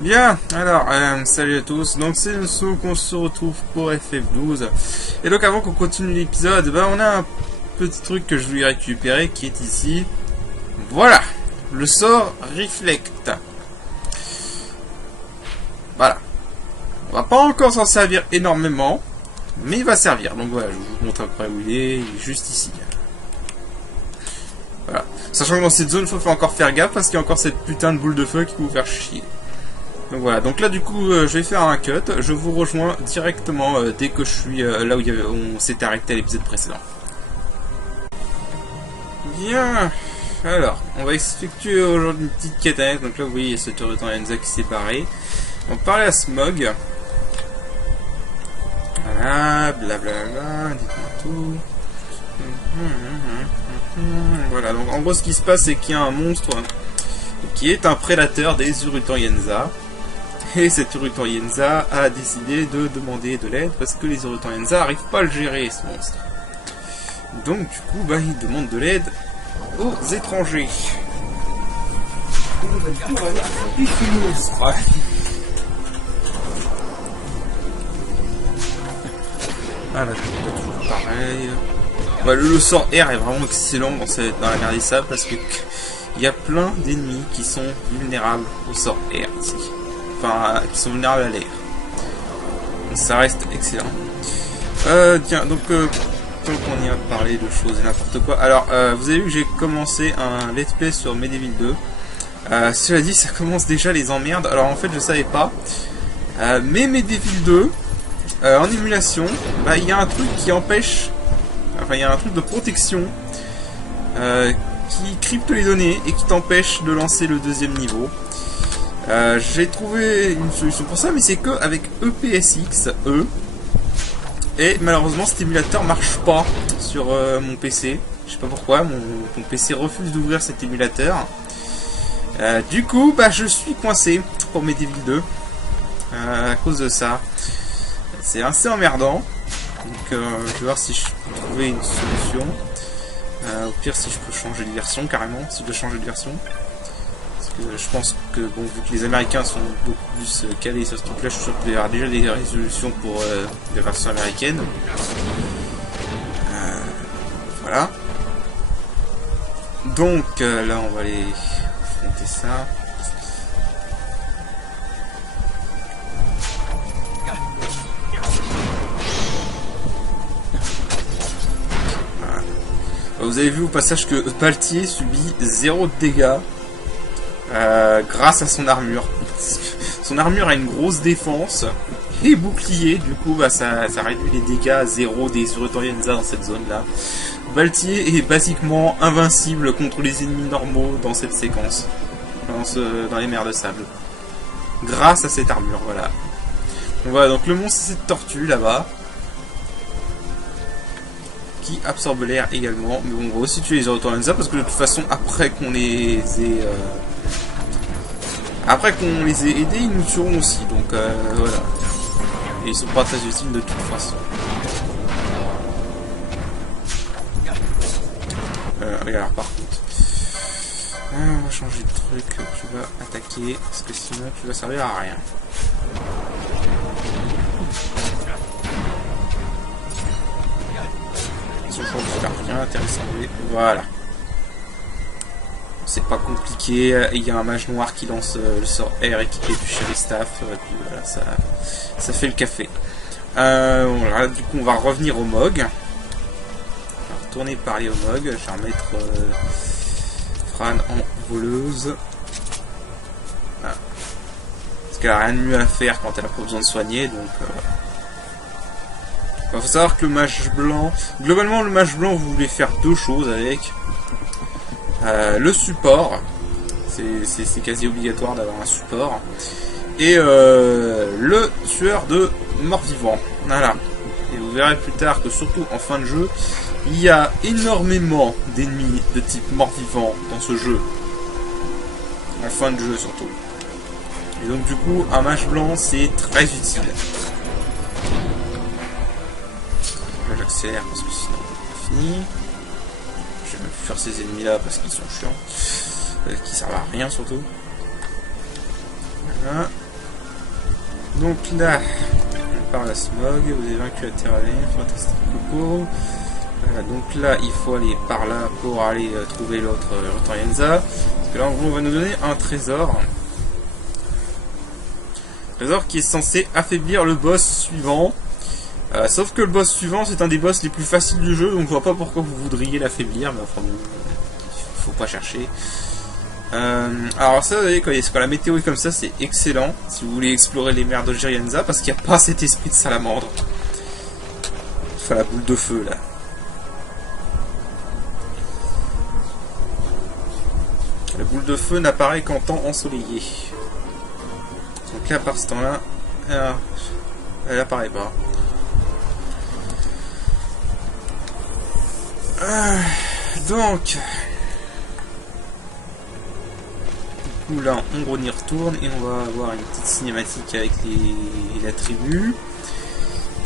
Bien, alors, salut à tous, donc c'est Nosso qu'on se retrouve pour FF12. Et donc avant qu'on continue l'épisode, on a un petit truc que je voulais récupérer qui est ici. Voilà, le sort Reflect. Voilà. On va pas encore s'en servir énormément, mais il va servir. Donc voilà, je vous montre après où il est juste ici. Voilà. Sachant que dans cette zone, il faut encore faire gaffe parce qu'il y a encore cette putain de boule de feu qui peut vous faire chier. Donc voilà, donc là du coup je vais faire un cut, je vous rejoins directement dès que je suis là où on s'était arrêté à l'épisode précédent. Bien, alors on va effectuer aujourd'hui une petite quête, donc là vous voyez il y a ce turretin Enza qui s'est barré. On va parler à Smog. Voilà, blablabla, dites-moi tout. Voilà, donc en gros ce qui se passe c'est qu'il y a un monstre qui est un prédateur des Urutanyenza. Et cet Urutanyenza a décidé de demander de l'aide parce que les Urutanyenza n'arrivent pas à le gérer, ce monstre. Donc du coup, il demande de l'aide aux étrangers. Ouais. Ah là, toujours pareil. Le sort R est vraiment excellent dans la mer des sables parce que il y a plein d'ennemis qui sont vulnérables au sort R ici. Enfin, qui sont vulnérables à l'air. Ça reste excellent. Tiens, donc, tant qu'on y a parlé de choses et n'importe quoi. Alors, vous avez vu que j'ai commencé un let's play sur Medieval 2. Cela dit, ça commence déjà les emmerdes. Alors, en fait, je savais pas. Mais Medieval 2, en émulation, il y a un truc qui empêche... Enfin, il y a un truc de protection qui crypte les données et qui t'empêche de lancer le deuxième niveau. J'ai trouvé une solution pour ça, mais c'est que avec EPSX, et malheureusement cet émulateur marche pas sur mon PC. Je sais pas pourquoi, mon PC refuse d'ouvrir cet émulateur. Du coup, je suis coincé pour Medieval 2 à cause de ça. C'est assez emmerdant. Donc, je vais voir si je peux trouver une solution. Au pire, si je peux changer de version carrément, si je dois changer de version. Je pense que, vu que les Américains sont beaucoup plus calés sur ce truc-là, je suis sûr qu'il y aura déjà des résolutions pour la version américaine. Voilà. Donc, là, on va aller affronter ça. Voilà. Vous avez vu au passage que Baltier subit 0 de dégâts. Grâce à son armure. Son armure a une grosse défense et bouclier, du coup ça réduit les dégâts à 0 des Urutanyenza dans cette zone là. Baltier est basiquement invincible contre les ennemis normaux dans cette séquence, dans les mers de sable, grâce à cette armure. Voilà. Donc voilà, donc le monstre c'est cette tortue là-bas qui absorbe l'air également, mais on va aussi tuer les Urutanyenza parce que de toute façon après qu'on les ait aidés, ils nous tueront aussi, donc voilà. Et ils sont pas très utiles de toute façon. Regarde, par contre. On va changer de truc, tu vas attaquer, parce que sinon tu vas servir à rien. Ils sont pas bien intéressant. Voilà. C'est pas compliqué, il y a un mage noir qui lance le sort R équipé du Sheristaff, et puis voilà, ça fait le café. Voilà, du coup on va revenir au Mog. On va retourner parler au Mog, je vais remettre Fran en voleuse. Voilà. Parce qu'elle a rien de mieux à faire quand elle a pas besoin de soigner, donc... Il faut savoir que le mage blanc... Globalement le mage blanc vous voulez faire deux choses avec... le support, c'est quasi obligatoire d'avoir un support, et le tueur de mort-vivant. Voilà. Et vous verrez plus tard que surtout en fin de jeu, il y a énormément d'ennemis de type mort-vivant dans ce jeu. En fin de jeu surtout. Et donc du coup, un mage blanc c'est très utile. Là j'accélère parce que sinon c'est fini. Je vais même plus faire ces ennemis là parce qu'ils sont chiants. Qui servent à rien surtout. Voilà. Donc là, on parle à Smog, vous avez vaincu la Terranée, fantastique coco. Donc là, il faut aller par là pour aller trouver l'autre Rotorienza. Parce que là, on va nous donner un trésor. Trésor qui est censé affaiblir le boss suivant. Sauf que le boss suivant, c'est un des boss les plus faciles du jeu, donc je vois pas pourquoi vous voudriez l'affaiblir, mais enfin bon, faut pas chercher. Alors ça, vous voyez, quand la météo est comme ça, c'est excellent, si vous voulez explorer les mers d'Ogirienza, parce qu'il n'y a pas cet esprit de salamandre. Enfin, la boule de feu, là. La boule de feu n'apparaît qu'en temps ensoleillé. Donc là, par ce temps-là, elle apparaît pas. Donc, du coup là on y retourne et on va avoir une petite cinématique avec la tribu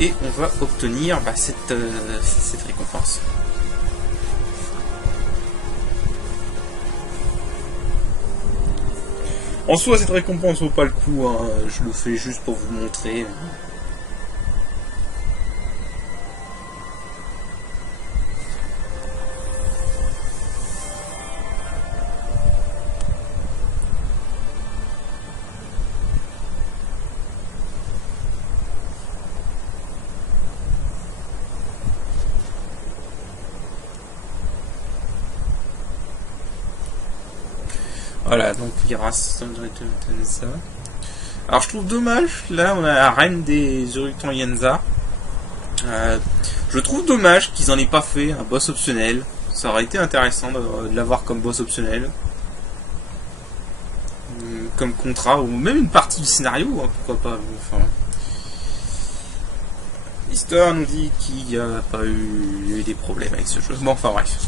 et on va obtenir cette récompense. En soi cette récompense vaut pas le coup, hein. Je le fais juste pour vous montrer. Voilà, donc Viras, ça. Alors je trouve dommage, là on a la reine des Urukton-Yenza. Je trouve dommage qu'ils en aient pas fait un boss optionnel. Ça aurait été intéressant de l'avoir comme boss optionnel. Comme contrat, ou même une partie du scénario, hein, pourquoi pas. Enfin, l'histoire nous dit qu'il n'y a pas eu des problèmes avec ce jeu. Bon, enfin bref.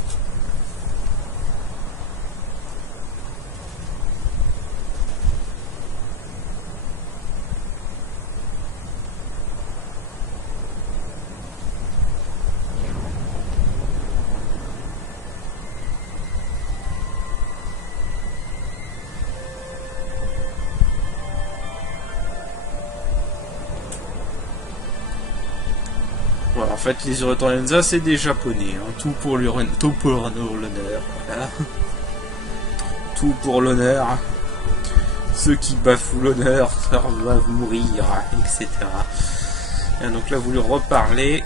Voilà, en fait, les Urukton-Yenza, c'est des japonais. Hein. Tout pour l'honneur. Voilà. Tout pour l'honneur. Ceux qui bafouent l'honneur doivent mourir, etc. Et donc là, vous lui reparlez.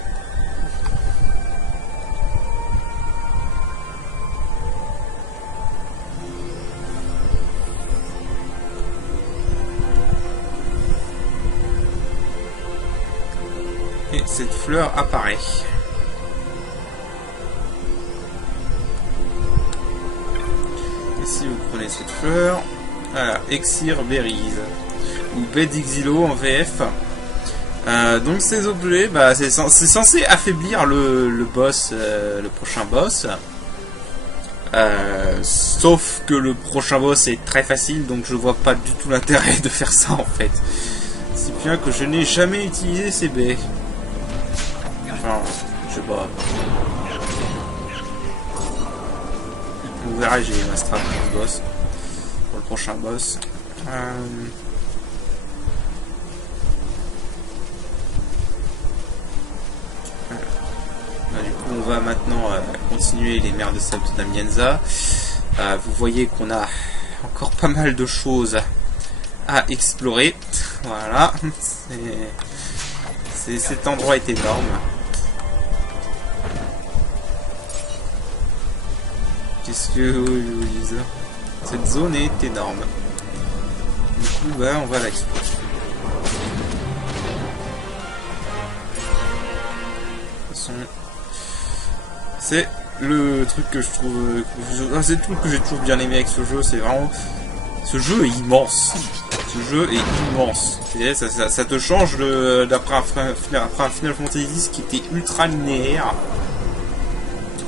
Et cette fleur apparaît. Et si vous prenez cette fleur, voilà, Exir Berries, ou Bedixilo en VF. Donc ces objets, c'est censé affaiblir le boss, le prochain boss. Sauf que le prochain boss est très facile, donc je vois pas du tout l'intérêt de faire ça en fait. Si bien que je n'ai jamais utilisé ces baies. Enfin, je sais pas. Vous verrez, j'ai ma strat pour le boss. Pour le prochain boss. Du coup, on va maintenant continuer les mers de sable de Damienza. Vous voyez qu'on a encore pas mal de choses à explorer. Voilà. Cet endroit est énorme. Qu'est-ce que vous dites? Cette zone est énorme. Du coup, on va l'explorer. De toute façon, c'est le truc que je trouve... c'est le truc que j'ai toujours bien aimé avec ce jeu, c'est vraiment... Ce jeu est immense. Ce jeu est immense. Ça te change d'après un Final Fantasy X qui était ultra linéaire.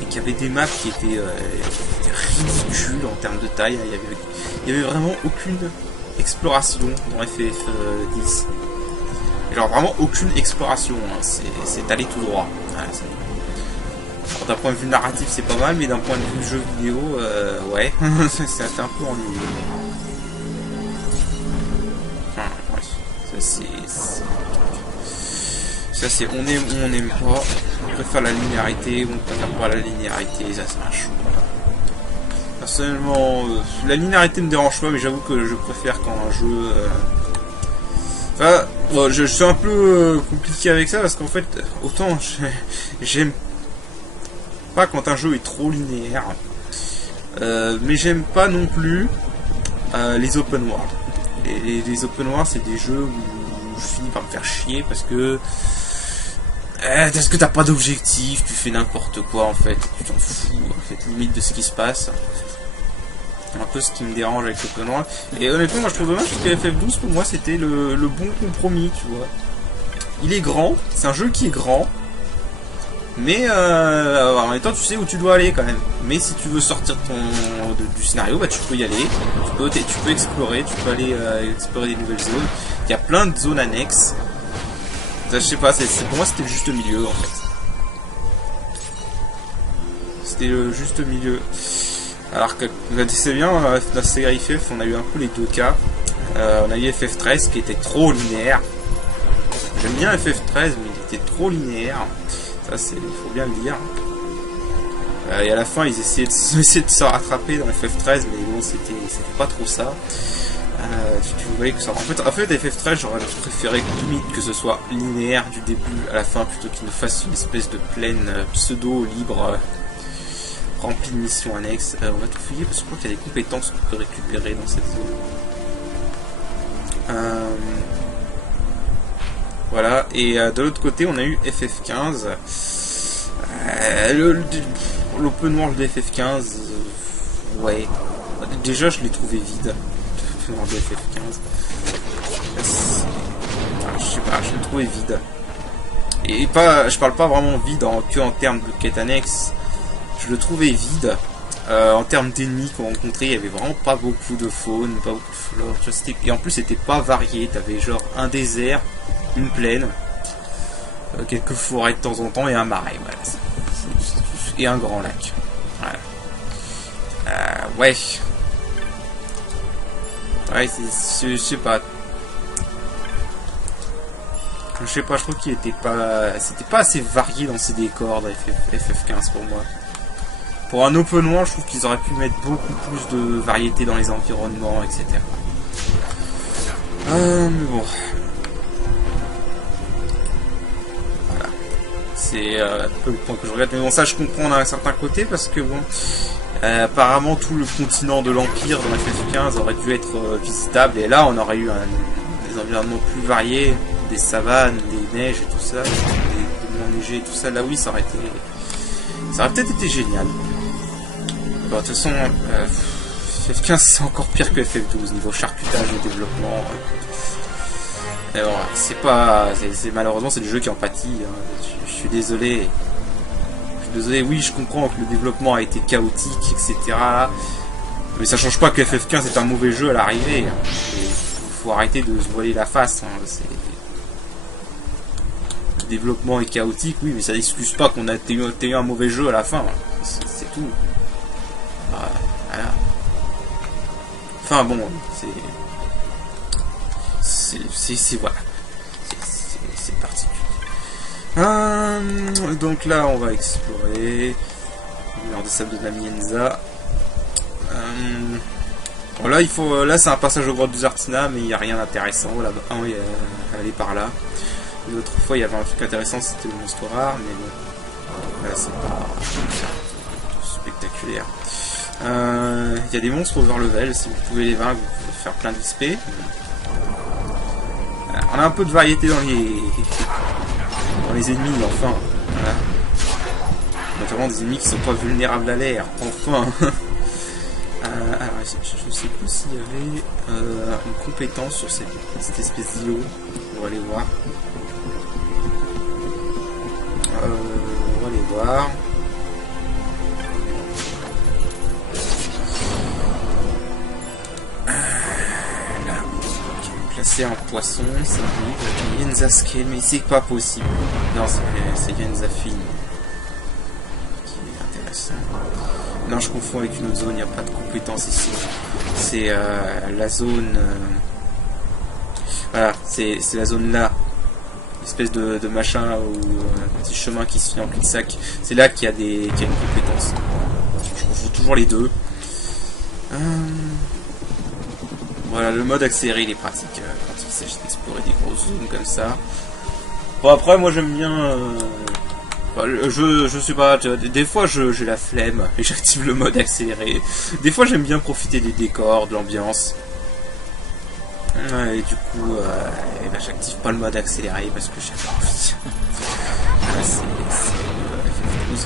Et qui avait des maps qui étaient ridicules en termes de taille. Il y avait vraiment aucune exploration dans FF10. Genre vraiment aucune exploration. Hein. C'est aller tout droit. Voilà, d'un point de vue narratif c'est pas mal, mais d'un point de vue jeu vidéo, ouais, c'est un peu ennuyeux. Enfin, bref, Ça c'est on aime ou on n'aime pas. On préfère la linéarité ou on préfère pas la linéarité, ça c'est un choix. Personnellement, la linéarité me dérange pas, mais j'avoue que je préfère quand un jeu... Enfin, bon, je suis un peu compliqué avec ça, parce qu'en fait, autant j'aime pas quand un jeu est trop linéaire, mais j'aime pas non plus les open world. Les open world, c'est des jeux où je finis par me faire chier, parce que t'as pas d'objectif, tu fais n'importe quoi en fait, tu t'en fous en fait limite de ce qui se passe. Un peu ce qui me dérange avec l'open world. Et honnêtement, moi je trouve dommage parce que FF12 pour moi c'était le bon compromis, tu vois. Il est grand, c'est un jeu qui est grand, mais en même temps tu sais où tu dois aller quand même. Mais si tu veux sortir du scénario, bah tu peux y aller, tu peux explorer, tu peux aller explorer des nouvelles zones. Il y a plein de zones annexes. Ça, je sais pas, pour moi c'était le juste milieu en fait. C'était le juste milieu. Alors que c'est bien, dans la série FF, on a eu un peu les deux cas. On a eu FF13 qui était trop linéaire. J'aime bien FF13, mais il était trop linéaire. Ça, il faut bien le dire. Et à la fin, ils essayaient de se rattraper dans FF13, mais bon, c'était pas trop ça. Tu voyais que ça. En fait, FF13, j'aurais préféré limite que ce soit linéaire du début à la fin plutôt qu'il ne fasse une espèce de plaine pseudo libre. Rempli de missions annexes. On va tout fouiller parce que je crois qu'il y a des compétences qu'on peut récupérer dans cette zone. Voilà. Et de l'autre côté, on a eu FF15. L'open world de FF15, ouais. Déjà, je l'ai trouvé vide. L'open world de FF15. Je sais pas, je l'ai trouvé vide. Et pas, je parle pas vraiment vide que en termes de quête annexe. Je le trouvais vide. En termes d'ennemis qu'on rencontrait, il y avait vraiment pas beaucoup de faune, pas beaucoup de flore. Et en plus, c'était pas varié. T'avais genre un désert, une plaine, quelques forêts de temps en temps et un marais. Voilà. Et un grand lac. Voilà. Ouais. Ouais, je sais pas. Je sais pas, je trouve qu'il était pas. C'était pas assez varié dans ses décors dans FF15 pour moi. Pour un open world, je trouve qu'ils auraient pu mettre beaucoup plus de variété dans les environnements, etc. Mais bon. Voilà. C'est un peu le point que je regrette. Mais bon, ça je comprends d'un certain côté parce que bon. Apparemment, tout le continent de l'Empire dans FF15 aurait dû être visitable. Et là, on aurait eu des environnements plus variés, des savanes, des neiges et tout ça, des monts neigés et tout ça. Là, oui, ça aurait peut-être été génial. Bon, de toute façon, FF15 c'est encore pire que FF12 niveau charcutage et développement. Mais bon, malheureusement c'est le jeu qui en pâtit. Hein. Je suis désolé. Oui, je comprends que le développement a été chaotique, etc. Mais ça change pas que FF15 est un mauvais jeu à l'arrivée. Hein. Il faut arrêter de se voiler la face. Hein. Le développement est chaotique, oui, mais ça n'excuse pas qu'on ait eu un mauvais jeu à la fin. Hein. C'est tout. Voilà. Enfin bon, voilà. C'est particulier. Donc là, on va explorer l'heure des sables de la Mienza. Bon, là, c'est un passage au grotte de Zartina, mais il n'y a rien d'intéressant là-bas. Oui, aller par là. L'autre fois, il y avait un truc intéressant, c'était le monstre rare, mais bon, là, c'est pas spectaculaire. Il y a des monstres overlevel, si vous pouvez les vaincre, vous pouvez faire plein d'XP. On a un peu de variété dans les ennemis, enfin. Voilà. Notamment des ennemis qui sont pas vulnérables à l'air, enfin. Alors, je sais plus s'il y avait une compétence sur cette espèce d'îlot. On va aller voir. On va aller voir. C'est un poisson, c'est Yenza Scale, mais c'est pas possible. Non, c'est Yenza Fine qui est intéressant. Non, je confonds avec une autre zone, il n'y a pas de compétence ici. C'est la zone... Voilà, c'est la zone là. Espèce de machin ou un petit chemin qui se fait en cul-de-sac. C'est là qu'il y a une compétence. Je confonds toujours les deux. Voilà, le mode accéléré il est pratique quand il s'agit d'explorer des grosses zones comme ça. Bon après moi j'aime bien je sais pas, des fois j'ai la flemme et j'active le mode accéléré. Des fois j'aime bien profiter des décors, de l'ambiance. Et du coup ben, j'active pas le mode accéléré parce que j'ai pas envie. Voilà, c'est FF12.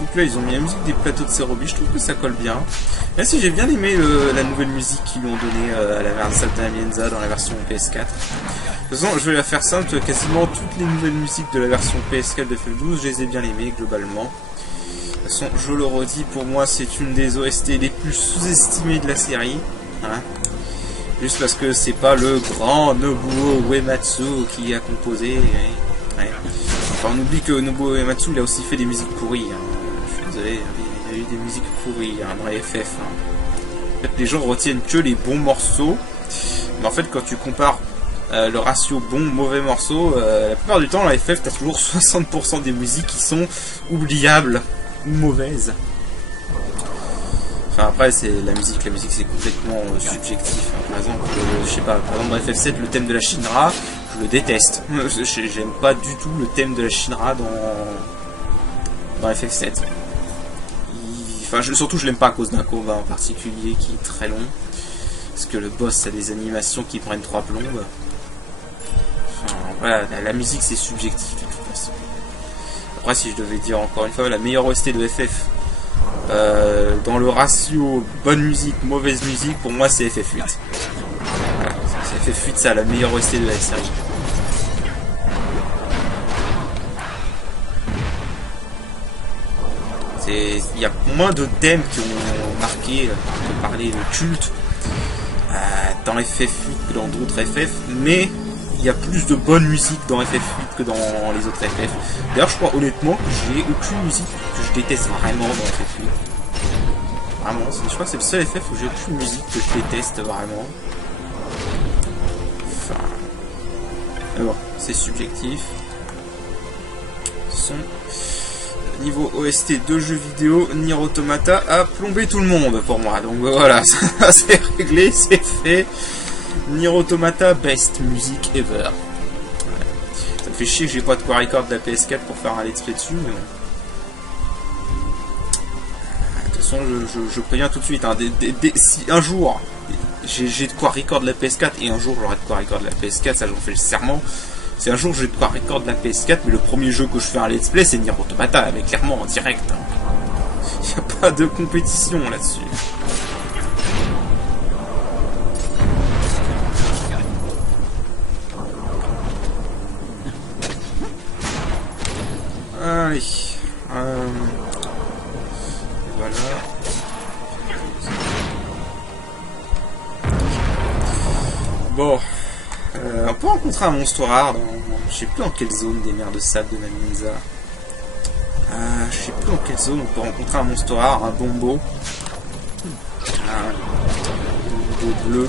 Donc là ils ont mis la musique des plateaux de Serobi, je trouve que ça colle bien. Même si j'ai bien aimé la nouvelle musique qu'ils lui ont donnée à la Salta Amienza dans la version PS4. De toute façon je vais la faire simple, quasiment toutes les nouvelles musiques de la version PS4 de FF12 je les ai bien aimées globalement. De toute façon je le redis, pour moi c'est une des OST les plus sous-estimées de la série. Hein, juste parce que c'est pas le grand Nobuo Uematsu qui a composé. Ouais. Enfin, on oublie que Nobuo Uematsu il a aussi fait des musiques pourries. Hein. Je suis désolé, il y a eu des musiques pourries hein, dans les FF. Hein. En fait, les gens retiennent que les bons morceaux. Mais en fait, quand tu compares le ratio bon-mauvais morceau, la plupart du temps, dans les FF, tu as toujours 60% des musiques qui sont oubliables ou mauvaises. Enfin, après, c'est la musique c'est complètement subjectif. Hein. Par exemple, je sais pas, par exemple, dans FF7, le thème de la Shinra, je le déteste. J'aime pas du tout le thème de la Shinra dans FF7. Enfin, surtout, je l'aime pas à cause d'un combat en particulier qui est très long. Parce que le boss a des animations qui prennent 3 plombes. Enfin, voilà, la musique c'est subjectif de toute façon. Après, si je devais dire encore une fois, la meilleure OST de FF, dans le ratio bonne musique, mauvaise musique, pour moi c'est FF8. Voilà, FF8, ça a la meilleure OST de la série. Il y a moins de thèmes qui ont marqué, parler de culte dans FF8 que dans d'autres FF, mais il y a plus de bonne musique dans FF8 que dans les autres FF. D'ailleurs, je crois honnêtement que j'ai aucune musique que je déteste vraiment dans FF8. Vraiment, je crois que c'est le seul FF où j'ai aucune musique que je déteste vraiment. Enfin, mais bon, c'est subjectif. Son niveau OST de jeux vidéo, Nier Automata a plombé tout le monde pour moi. Donc voilà, ça c'est réglé, c'est fait. Nier Automata, best music ever. Ouais. Ça me fait chier que j'ai pas de quoi record de la PS4 pour faire un let's play dessus, mais bon. De toute façon, je préviens tout de suite, hein, si un jour j'ai de quoi record de la PS4 et un jour j'aurai de quoi record de la PS4, ça j'en fais le serment. Si un jour j'ai de quoi record de la PS4, mais le premier jeu que je fais un let's play c'est Nier Automata, mais clairement en direct. Hein. Il n'y a pas de compétition là-dessus. Allez. Voilà. Bon. On peut rencontrer un monstre rare dans... Je sais plus dans quelle zone des mers de sable de Naminza. Je sais plus dans quelle zone on peut rencontrer un monstre rare, un bombo. Un bombo bleu.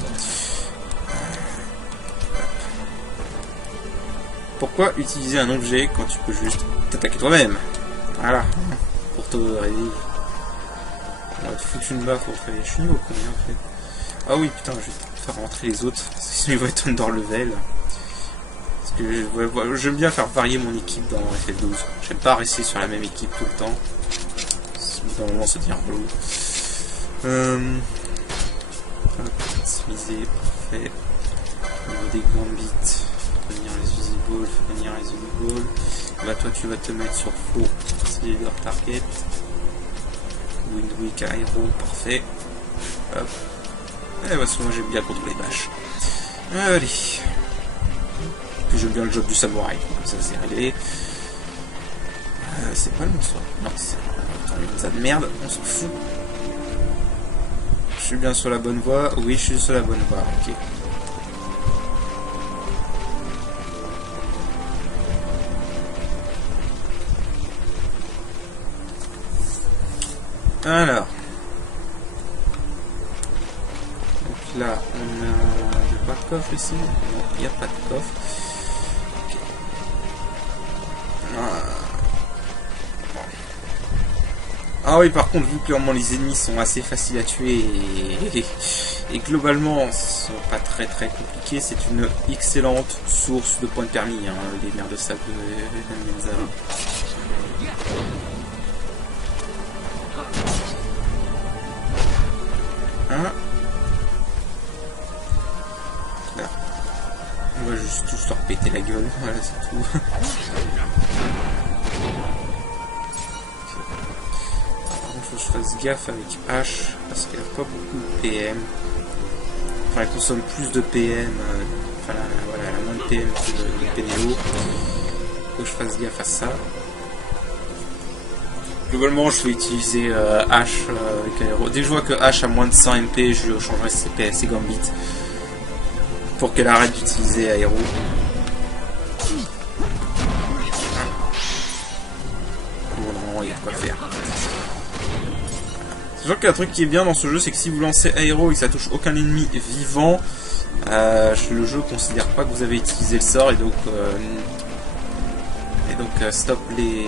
Pourquoi utiliser un objet quand tu peux juste t'attaquer toi-même? Voilà. Pour te revivre. On va te foutre une baffe pour faire. Je suis niveau combien en fait? Ah oui, putain, je vais faire rentrer les autres. Sinon ils vont être under level. Parce que j'aime bien faire varier mon équipe dans FF12. J'aime pas rester sur la même équipe tout le temps. Dans le moment, ça devient relou. Optimiser, parfait. Au niveau des gambits, venir les visibles, venir les visibles. Bah, toi, tu vas te mettre sur faux. C'est leader target. Windwick Aero, parfait. Hop. Et bah, moi j'ai bien contrôlé les bâches. Allez. Puis j'aime bien le job du samouraï, comme ça c'est réglé. C'est pas le monstre. Non, c'est ça de merde, on s'en fout. Je suis bien sur la bonne voie. Oui, je suis sur la bonne voie, ok. Alors. là, on a pas de coffre ici. Non, il n'y a pas de coffre. Okay. Ah oui, par contre, vu que clairement les ennemis sont assez faciles à tuer et globalement sont pas très compliqués, c'est une excellente source de points de permis, hein, les mers de sable de Menza. Hein? Là. On va juste tous leur péter la gueule, voilà, c'est tout. Faut que je fasse gaffe avec H parce qu'elle a pas beaucoup de PM. Enfin, elle consomme plus de PM. Enfin, voilà, elle a moins de PM que le PDO. Faut que je fasse gaffe à ça. Globalement, je vais utiliser H avec Aéro. Dès que je vois que H a moins de 100 MP, je changerai ses Gambit pour qu'elle arrête d'utiliser Aéro. Bon, non, il y a quoi faire. Sachant qu'un truc qui est bien dans ce jeu, c'est que si vous lancez aéro et que ça touche aucun ennemi vivant, le jeu considère pas que vous avez utilisé le sort et donc stop les...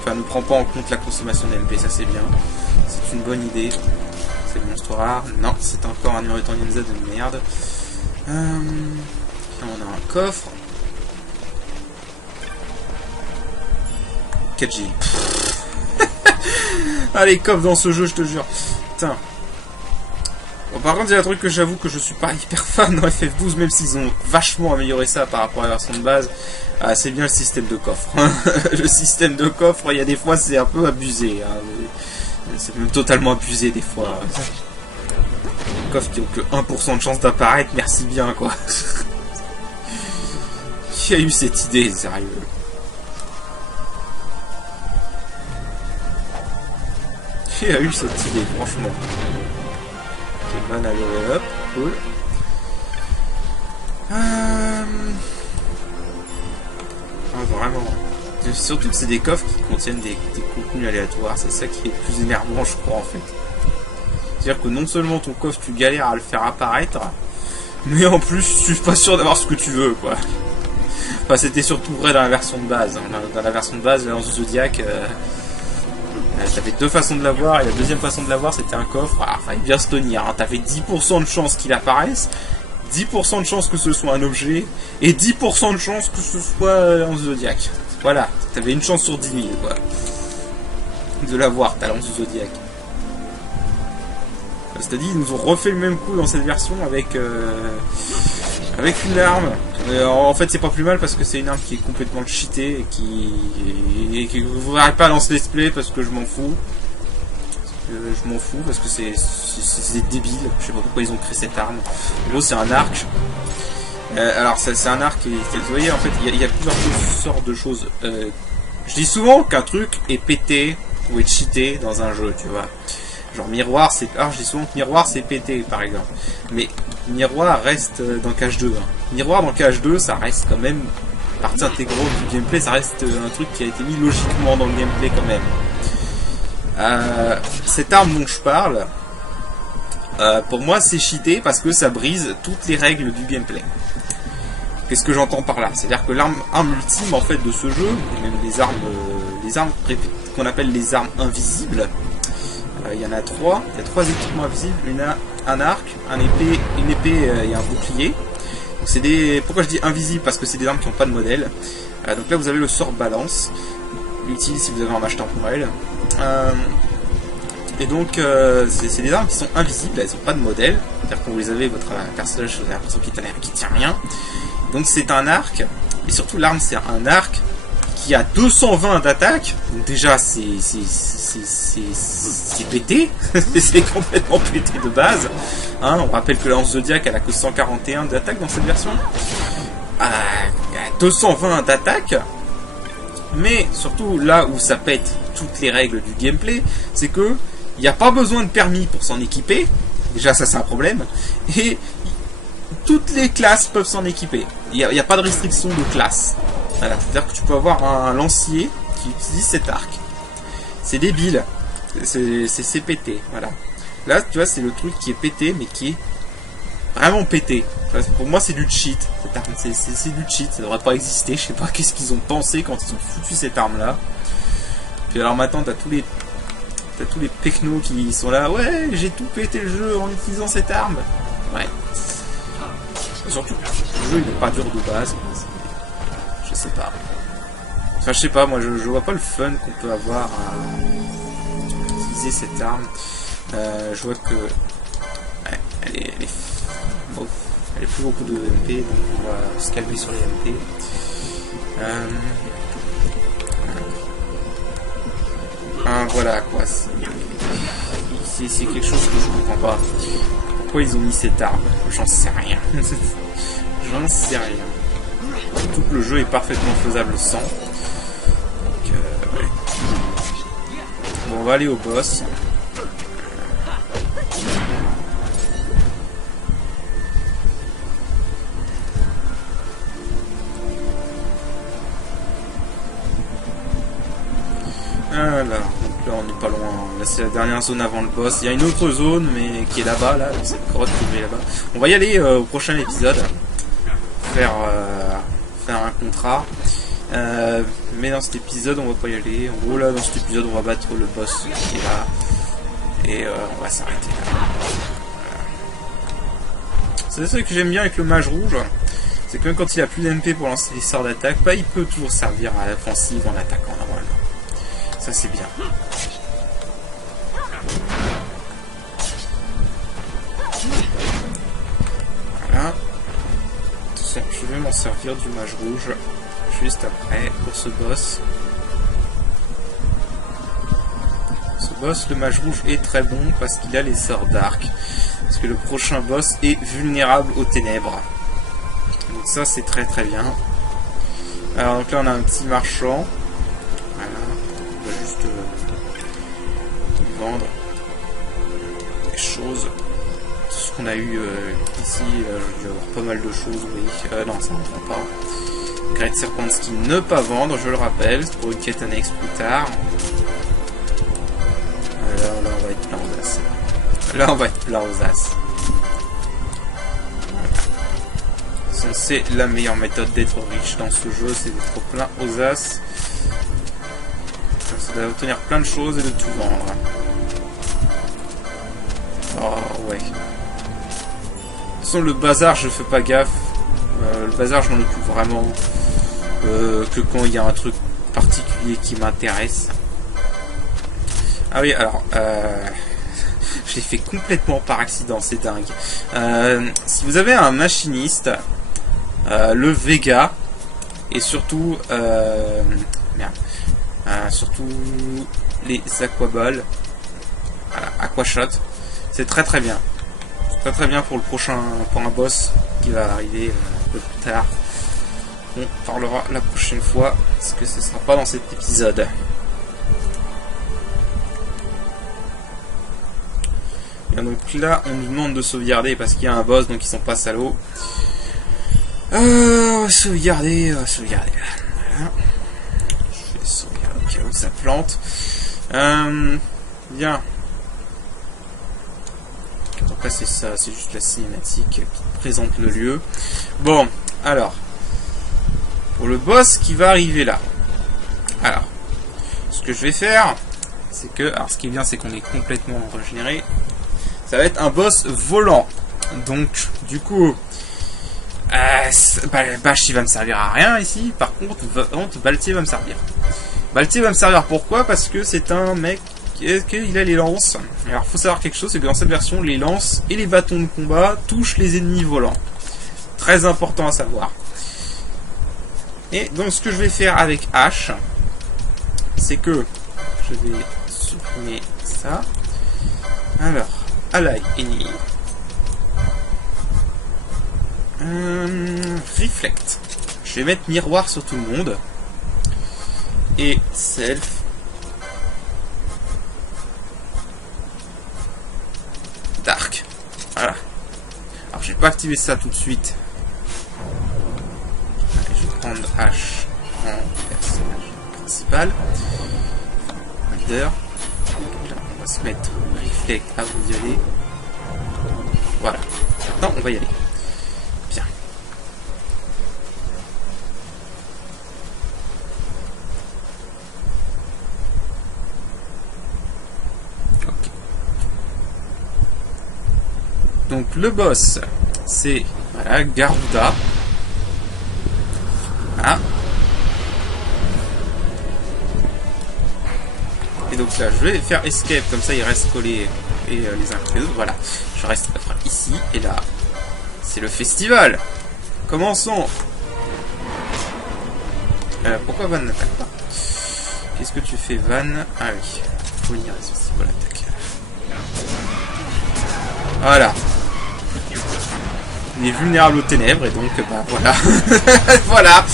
Enfin, ne prend pas en compte la consommation d'MP, ça c'est bien. C'est une bonne idée. C'est le monstre rare. Non, c'est encore un Irritant Ninja de merde. Là, on a un coffre. 4G. Ah, les coffres dans ce jeu, je te jure. Putain. Bon, par contre, il y a un truc que j'avoue que je suis pas hyper fan dans FF12, même s'ils ont vachement amélioré ça par rapport à la version de base. C'est bien le système de coffre. Le système de coffre, il y a des fois, c'est un peu abusé. Hein. C'est même totalement abusé, des fois. Les coffres qui ont que 1% de chance d'apparaître, merci bien, quoi. Qui a eu cette idée, sérieux? Qui a eu cette idée, franchement? Ok, man à level up, cool. Vraiment. Surtout que c'est des coffres qui contiennent des contenus aléatoires, c'est ça qui est le plus énervant, je crois, en fait. C'est-à-dire que non seulement ton coffre, tu galères à le faire apparaître, mais en plus, je suis pas sûr d'avoir ce que tu veux, quoi. Enfin, c'était surtout vrai dans la version de base. Hein. Dans la version de base, dans Zodiac, t'avais deux façons de l'avoir, et la deuxième façon de l'avoir, c'était un coffre. Ah, fallait bien se tenir, hein. T'avais 10% de chance qu'il apparaisse, 10% de chance que ce soit un objet, et 10% de chance que ce soit un Zodiac. Voilà, t'avais une chance sur 10 000, quoi. De l'avoir, ta lance du Zodiac. C'est-à-dire, ils nous ont refait le même coup dans cette version avec une arme. En fait, c'est pas plus mal parce que c'est une arme qui est complètement cheatée et que vous verrez pas lancer let's play parce que je m'en fous. Je m'en fous parce que c'est débile. Je sais pas pourquoi ils ont créé cette arme. En gros, c'est un arc. Alors, c'est un arc et vous voyez, en fait, il y a plusieurs sortes de choses. Je dis souvent qu'un truc est pété ou est cheaté dans un jeu, tu vois. Genre miroir, c'est... Alors je dis souvent que miroir c'est pété par exemple. Mais miroir reste dans KH2. Hein. Miroir dans KH2, ça reste quand même partie intégrante du gameplay, ça reste un truc qui a été mis logiquement dans le gameplay quand même. Cette arme dont je parle, pour moi c'est cheaté parce que ça brise toutes les règles du gameplay. Qu'est-ce que j'entends par là? C'est-à-dire que l'arme ultime en fait de ce jeu, et même les armes qu'on appelle les armes invisibles, il y en a trois. Il y a trois équipements invisibles. Un arc, une épée et un bouclier. Donc c'est des. Pourquoi je dis invisible? Parce que c'est des armes qui n'ont pas de modèle. Donc là vous avez le sort balance. Utile si vous avez un match temporel. Et donc c'est des armes qui sont invisibles. Elles n'ont pas de modèle. C'est-à-dire que vous les avez, votre personnage, vous avez l'impression qu'il tient rien. Donc c'est un arc. Et surtout l'arme c'est un arc qui a 220 d'attaque. Donc déjà c'est pété. C'est complètement pété de base. Hein, on rappelle que la lance Zodiac elle a que 141 d'attaque dans cette version. 220 d'attaque. Mais surtout là où ça pète toutes les règles du gameplay, c'est que il n'y a pas besoin de permis pour s'en équiper. Déjà ça c'est un problème. Et toutes les classes peuvent s'en équiper. Il n'y a pas de restriction de classe. Voilà, c'est-à-dire que tu peux avoir un lancier qui utilise cet arc. C'est débile. C'est pété. Voilà. Là, tu vois, c'est le truc qui est pété, mais qui est vraiment pété. Pour moi, c'est du cheat. Cette arme, c'est du cheat. Ça devrait pas exister. Je sais pas qu'est-ce qu'ils ont pensé quand ils ont foutu cette arme-là. Puis alors maintenant, t'as tous les technos qui sont là. Ouais, j'ai tout pété le jeu en utilisant cette arme. Ouais. Surtout, le jeu il est pas dur de base. Je sais pas. Enfin, je sais pas, moi je vois pas le fun qu'on peut avoir à utiliser cette arme. Je vois que. Ouais, elle est bon, elle est plus beaucoup de MP, donc on va se calmer sur les MP. Voilà quoi. C'est quelque chose que je comprends pas. Pourquoi ils ont mis cette arme? J'en sais rien. J'en sais rien. Surtout que le jeu est parfaitement faisable sans. Donc, ouais. Bon, on va aller au boss. Voilà, donc là on n'est pas loin. Là c'est la dernière zone avant le boss. Il y a une autre zone mais qui est là-bas, là, cette grotte qui est là-bas. On va y aller au prochain épisode. Faire un contrat. Mais dans cet épisode on va pas y aller. En gros là dans cet épisode on va battre le boss qui est là. Et on va s'arrêter là. Voilà. C'est ça que j'aime bien avec le mage rouge. C'est que même quand il a plus d'MP pour lancer les sorts d'attaque, bah, il peut toujours servir à l'offensive en attaquant normalement. Ça c'est bien. Voilà. Je vais m'en servir du mage rouge juste après pour ce boss. Ce boss, le mage rouge, est très bon parce qu'il a les sorts d'arc. Parce que le prochain boss est vulnérable aux ténèbres. Donc ça c'est très très bien. Alors donc là on a un petit marchand. Vendre des choses. Ce qu'on a eu ici, je vais avoir pas mal de choses, oui. Non, ça ne prend pas. Great Serpentski ne pas vendre, je le rappelle, pour une quête annexe plus tard. Là, on va être plein aux as. Là, on va être plein aux as. Voilà. C'est la meilleure méthode d'être riche dans ce jeu, c'est d'être plein aux as. Ça doit obtenir plein de choses et de tout vendre. Oh ouais. De toute façon le bazar je fais pas gaffe. Le bazar je m'en occupe vraiment que quand il y a un truc particulier qui m'intéresse. Ah oui alors je l'ai fait complètement par accident, c'est dingue. Si vous avez un machiniste, le Vega et surtout surtout les aquaballs, voilà, aquashot, c'est très très bien. Très très bien pour le prochain, pour un boss qui va arriver un peu plus tard. On parlera la prochaine fois, parce que ce ne sera pas dans cet épisode. Et donc là, on nous demande de sauvegarder parce qu'il y a un boss, donc ils sont pas salauds. Sauvegarder. Voilà. Je vais sauvegarder au cas où ça plante. Bien. Donc là c'est ça, c'est juste la cinématique qui présente le lieu. Bon, alors. Pour le boss qui va arriver là. Alors. Ce que je vais faire, c'est que... Alors ce qui est bien, c'est qu'on est complètement régénéré. Ça va être un boss volant. Donc, du coup... Bash il va me servir à rien ici. Par contre, Baltier va me servir. Baltier va me servir pourquoi? Parce que c'est un mec qu'il a les lances. Alors faut savoir quelque chose, c'est que dans cette version, les lances et les bâtons de combat touchent les ennemis volants. Très important à savoir. Et donc ce que je vais faire avec H, c'est que je vais supprimer ça. Alors, Ally Ennemi. Reflect. Je vais mettre miroir sur tout le monde. Et self. Dark. Voilà. Alors je vais pas activer ça tout de suite. Allez, je vais prendre H en personnage principal. Leader. Là, on va se mettre Reflect à vous y aller. Voilà. maintenant, on va y aller. Bien. Ok. Donc le boss, c'est voilà, Garuda. Voilà. Et donc là, je vais faire escape, comme ça ils restent collés et les uns après les autres. Voilà, je reste ici et là. C'est le festival. Commençons. Pourquoi Van n'attaque pas? Qu'est-ce que tu fais, Van? Ah oui, faut lire les soucis pour l'attaque. Voilà. Il est vulnérable aux ténèbres et donc bah voilà. Voilà.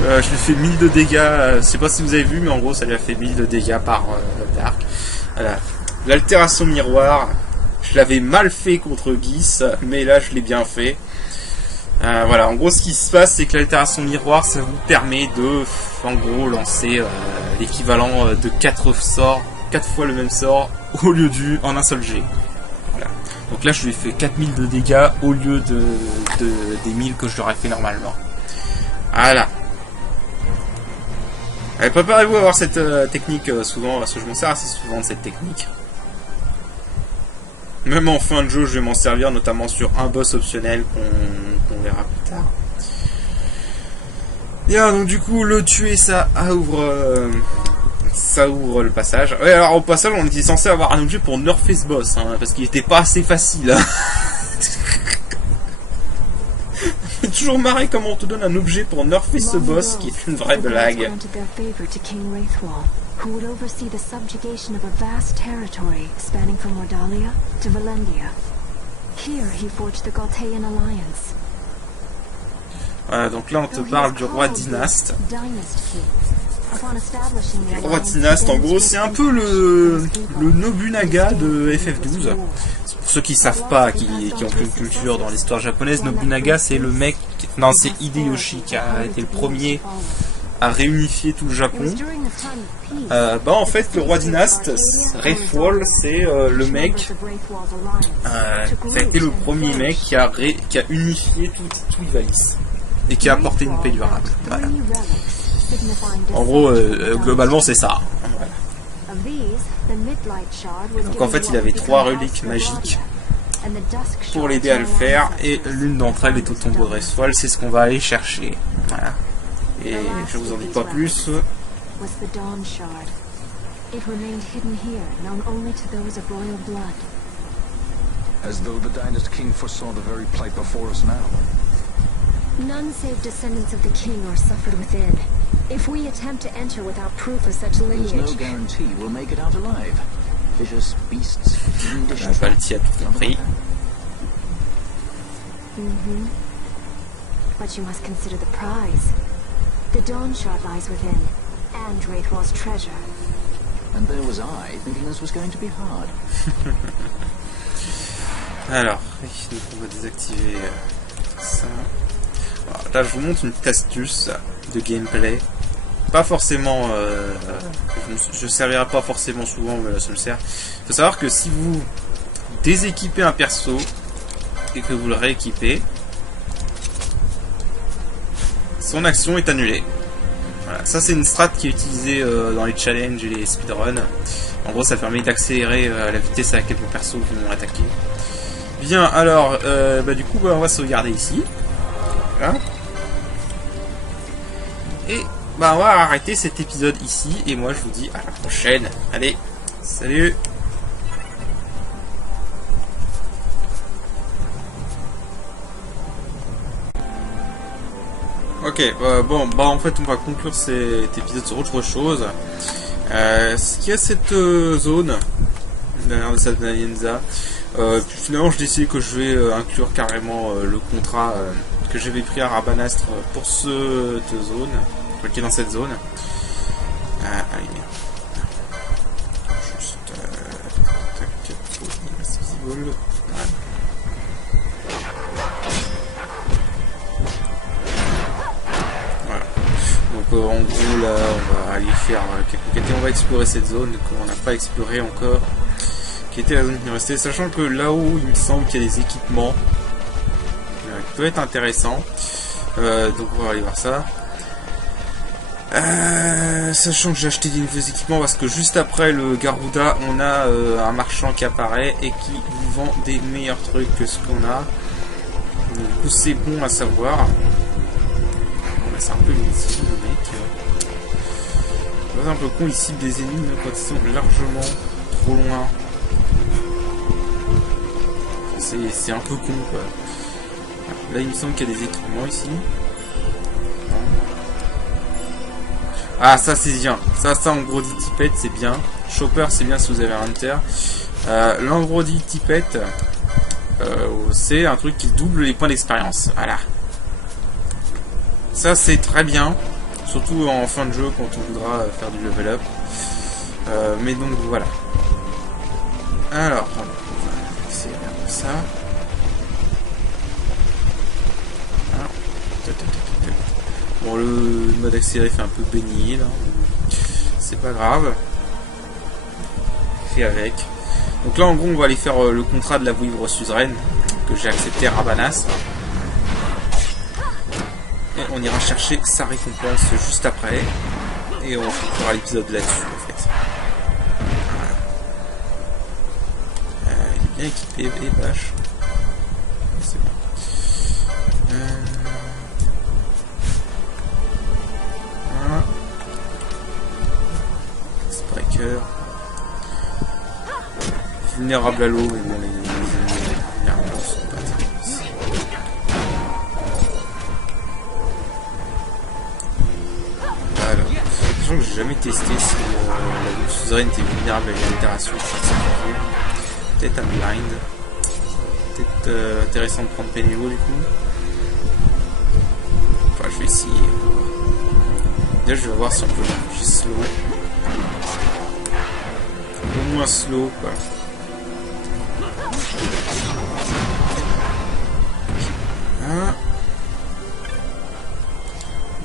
Je lui fais 1000 de dégâts. Je sais pas si vous avez vu, mais en gros ça lui a fait 1000 de dégâts par Dark. Voilà. L'altération miroir. Je l'avais mal fait contre Geese, mais là je l'ai bien fait. Voilà, en gros ce qui se passe, c'est que l'altération miroir, ça vous permet de, en gros, lancer l'équivalent de 4 sorts, 4 fois le même sort, au lieu en un seul jet. Voilà. Donc là je lui ai fait 4000 de dégâts au lieu des 1000 que je l'aurais fait normalement. Voilà. Allez, préparez-vous à avoir cette technique souvent, parce que je m'en sers assez souvent de cette technique. Même en fin de jeu, je vais m'en servir, notamment sur un boss optionnel qu'on verra plus tard. Bien, donc du coup, le tuer, ça ouvre le passage. Ouais, alors au passage, on était censé avoir un objet pour nerfer ce boss, hein, parce qu'il était pas assez facile. Hein. J'ai toujours marré comment on te donne un objet pour nerfer ce boss, qui est une vraie blague. Who would oversee the subjugation of a vast territory spanning from Mordalia to Valendia. Here he forged the Galtean alliance. Voilà, donc là on te parle du roi Dynaste. Le roi Dynaste, en gros, c'est un peu le Nobunaga de FF12. Pour ceux qui savent pas, qui ont plus de culture dans l'histoire japonaise, Nobunaga c'est le mec... Non, c'est Hideyoshi qui a été le premier à réunifier tout le Japon. Bah en fait le roi Dynaste, Wraithwall, c'est le mec ça a été le premier mec qui a unifié tout Ivalice et qui a apporté une paix durable. Voilà. En gros globalement c'est ça. Voilà. Donc en fait il avait 3 reliques magiques pour l'aider à le faire et l'une d'entre elles est au tombeau de Wraithwall, c'est ce qu'on va aller chercher. Voilà. Et je vous en dis pas plus. Was the Dawn Shard. It remained hidden here, known only to those of royal blood. As though the Dynast King foresaw the very plight before us now. None save descendants of the king are suffered within. If we attempt to enter without proof of such lineage... There's no guarantee we'll make it out alive. Vicious beasts, fiendish Balti a tout compris. But you must consider the prize. The Dawn Shard lies within. And Wraithwall's treasure. And there was I, thinking this was going to be hard. Alors, donc on va désactiver ça. Alors, là, je vous montre une petite astuce de gameplay. Pas forcément... je ne servirai pas forcément souvent, mais là, ça me sert. Il faut savoir que si vous déséquipez un perso et que vous le rééquipez, son action est annulée. Voilà, ça c'est une strat qui est utilisée dans les challenges et les speedruns. En gros ça permet d'accélérer la vitesse à laquelle vos persos vont attaquer. Bien, alors du coup on va sauvegarder ici. Voilà. Et on va arrêter cet épisode ici. Et moi je vous dis à la prochaine. Allez, salut. Ok, en fait on va conclure cet épisode sur autre chose. Ce qu'il y a cette zone derrière cette Nalienza, finalement je décide que je vais inclure carrément le contrat que j'avais pris à Rabanastre pour cette zone, qui est dans cette zone. Allez, juste voilà. En gros là on va aller faire quelques quêtes et on va explorer cette zone qu'on n'a pas explorée encore, qui était la zone qui nous restait, sachant que là-haut il me semble qu'il y a des équipements peut être intéressant. Donc on va aller voir ça. Sachant que j'ai acheté des nouveaux équipements parce que juste après le Garuda, on a un marchand qui apparaît et qui vous vend des meilleurs trucs que ce qu'on a. Donc, du coup, c'est bon à savoir. C'est un peu inutile, le mec. C'est un peu con, il cible des ennemis quand ils sont largement trop loin. C'est un peu con, quoi. Là, il me semble qu'il y a des équipements ici. Ah, ça c'est bien. Ça en gros dit Tipette, c'est bien. Chopper, c'est bien si vous avez un Hunter. L'Androdi Tipette, c'est un truc qui double les points d'expérience. Voilà. Ça c'est très bien. Surtout en fin de jeu quand on voudra faire du level up. Mais donc voilà. Alors, c'est comme ça. Bon, le mode accéléré fait un peu baigner là. C'est pas grave. Fait avec. Donc là en gros on va aller faire le contrat de la vouivre suzeraine que j'ai accepté à Rabanas. Et on ira chercher sa récompense juste après. Et on fera l'épisode là-dessus en fait. Voilà. Il est bien équipé et vache. C'est bon. Striker. Vulnérable à l'eau, mais bon, les vulnérables sont pas terribles. Alors, sachant que j'ai jamais testé si la suzeraine était vulnérable à l'altération particulière. Peut-être un blind. Peut-être intéressant de prendre Pennywo du coup. Enfin, je vais essayer. Déjà, je vais voir si on peut bouger slow. Au moins slow, quoi. Hein,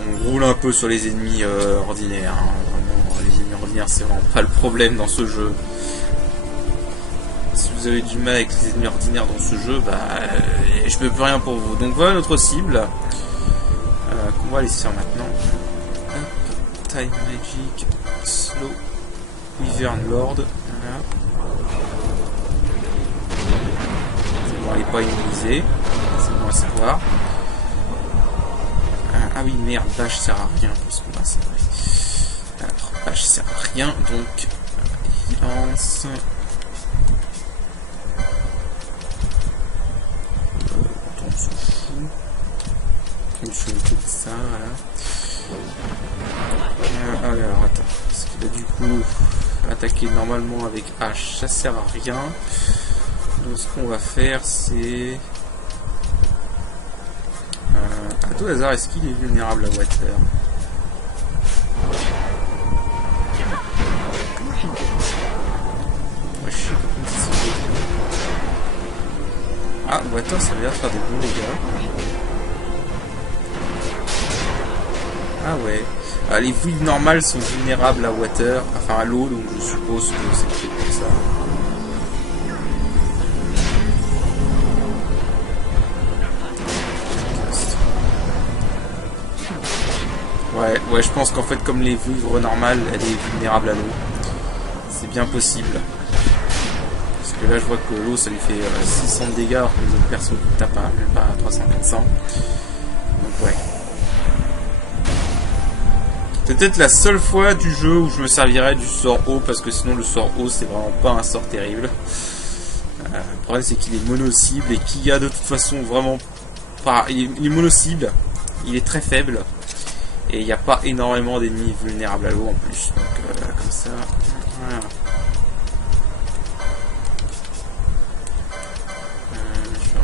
on roule un peu sur les ennemis ordinaires. Hein. Vraiment, les ennemis ordinaires, c'est vraiment pas le problème dans ce jeu. Si vous avez du mal avec les ennemis ordinaires dans ce jeu, bah, je peux plus rien pour vous. Donc voilà notre cible. Qu'on va aller se faire maintenant. Time Magic, Slow, Wyvern Lord. Voilà. C'est bon, elle n'est pas immunisée. C'est bon à savoir. Ah oui, merde, Bash sert à rien pour ce combat, c'est vrai. Alors, Bash sert à rien, donc. Lance. On s'en fout. On se met tout ça, voilà. Alors, attends. Parce qu'il a du coup attaqué normalement avec H, ça sert à rien. Donc, ce qu'on va faire, c'est. À tout hasard, est-ce qu'il est vulnérable à Water? Ouais, je sais pas comment ça se fait. Ah, Water, ça veut dire faire des bons dégâts. Ah ouais. Ah, les vouivres normales sont vulnérables à Water, enfin à l'eau, donc je suppose que c'est fait pour ça. Ouais, je pense qu'en fait, comme les vouivres normales, elle est vulnérable à l'eau. C'est bien possible. Parce que là, je vois que l'eau, ça lui fait 600 de dégâts, alors que les autres persos ne tapent pas, même pas 300-400. Donc ouais. C'est peut-être la seule fois du jeu où je me servirais du sort eau, parce que sinon le sort eau, c'est vraiment pas un sort terrible. Le problème, c'est qu'il est mono-cible, et qu'il y a de toute façon vraiment pas... Il est mono-cible, il est très faible. Et il n'y a pas énormément d'ennemis vulnérables à l'eau en plus. Donc comme ça. Voilà. Je vais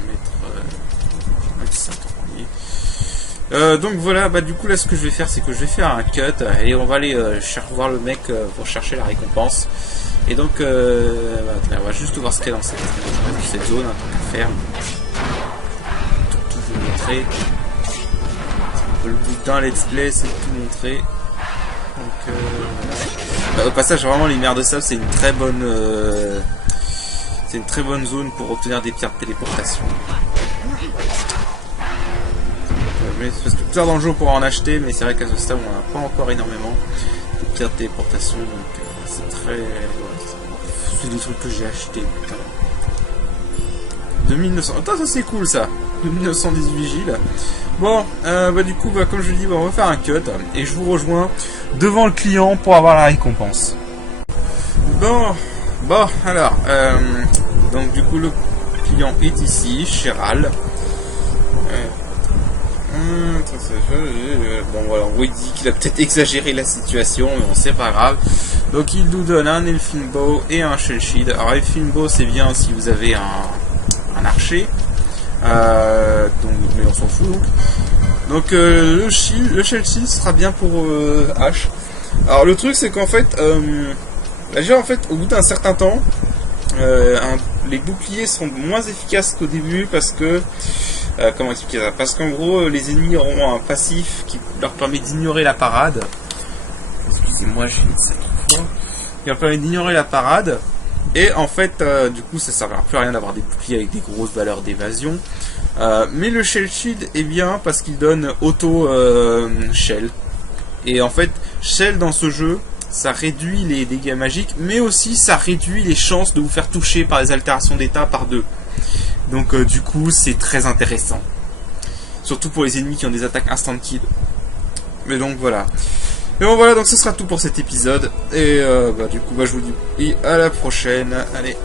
remettre ça en premier. Donc voilà, bah du coup là ce que je vais faire, c'est que je vais faire un cut et on va aller voir le mec pour chercher la récompense. Et donc on va juste voir ce qu'il y a dans cette zone, hein, tant qu'à faire. Tout vous montrer. Le but d'un let's play, c'est de tout montrer. Donc, au passage, vraiment, les mers de sable, c'est une très bonne zone pour obtenir des pierres de téléportation. mais parce que plus tard dans le jeu on pourra en acheter, mais c'est vrai qu'à ce stade on n'en a pas encore énormément de pierres de téléportation, donc c'est très... Ouais, c'est des trucs que j'ai achetés, putain. 2900... Attends, ça c'est cool ça. 1918 vigiles. Bon, bah du coup, bah, comme je dis, bah, on va faire un cut, et je vous rejoins devant le client pour avoir la récompense. Bon, alors, donc du coup le client est ici, chez RAL. Bon voilà, on lui dit qu'il a peut-être exagéré la situation, mais bon c'est pas grave. Donc il nous donne un Elfin Bow et un Shell Shield. Alors Elfin Bow c'est bien si vous avez un archer, donc, mais on s'en fout donc. Le Shell Shield sera bien pour H. Alors le truc c'est qu'en fait, déjà en fait au bout d'un certain temps, les boucliers seront moins efficaces qu'au début parce que comment expliquer ça? Parce qu'en gros, les ennemis auront un passif qui leur permet d'ignorer la parade. Excusez-moi, j'ai une sacrée fois. Qui leur permet d'ignorer la parade. Et en fait, du coup, ça ne servira plus à rien d'avoir des boucliers avec des grosses valeurs d'évasion. Mais le Shell Shield est bien parce qu'il donne auto Shell. Et en fait, Shell dans ce jeu, ça réduit les dégâts magiques, mais aussi ça réduit les chances de vous faire toucher par les altérations d'état par 2. Donc du coup c'est très intéressant. Surtout pour les ennemis qui ont des attaques instant kill. Mais donc voilà. Et bon voilà, donc ce sera tout pour cet épisode. Et bah, du coup bah, je vous dis à la prochaine. Allez.